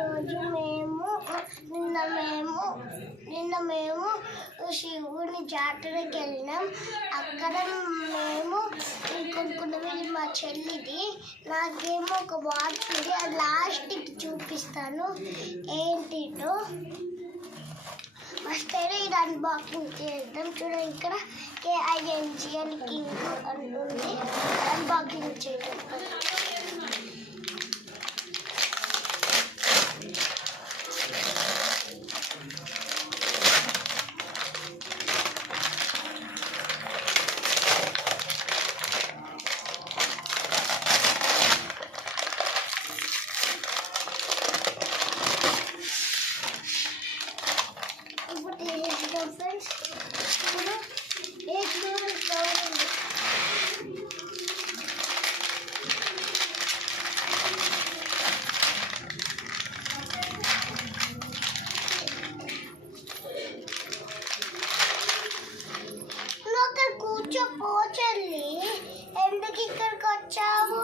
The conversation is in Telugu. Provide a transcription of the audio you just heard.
ఈరోజు నిన్న మేము శివుని జాతరకి వెళ్ళినాం. అక్కడ మేము ఇంకొకటి మా చెల్లిది, నాకేమో ఒక వాచ్ ఉంది. అది లాస్ట్కి చూపిస్తాను ఏంటిటో. ఫస్ట్ అయితే ఇది అన్బాక్సింగ్ చేద్దాం. చూడండి, ఇక్కడ KING కింగ్ అంటుంది. అన్బాక్సింగ్ చేయడం फ्रेंड्स. एक दो కూర్చోపో చెల్లి, ఎందుకు ఇక్కడికి వచ్చావు?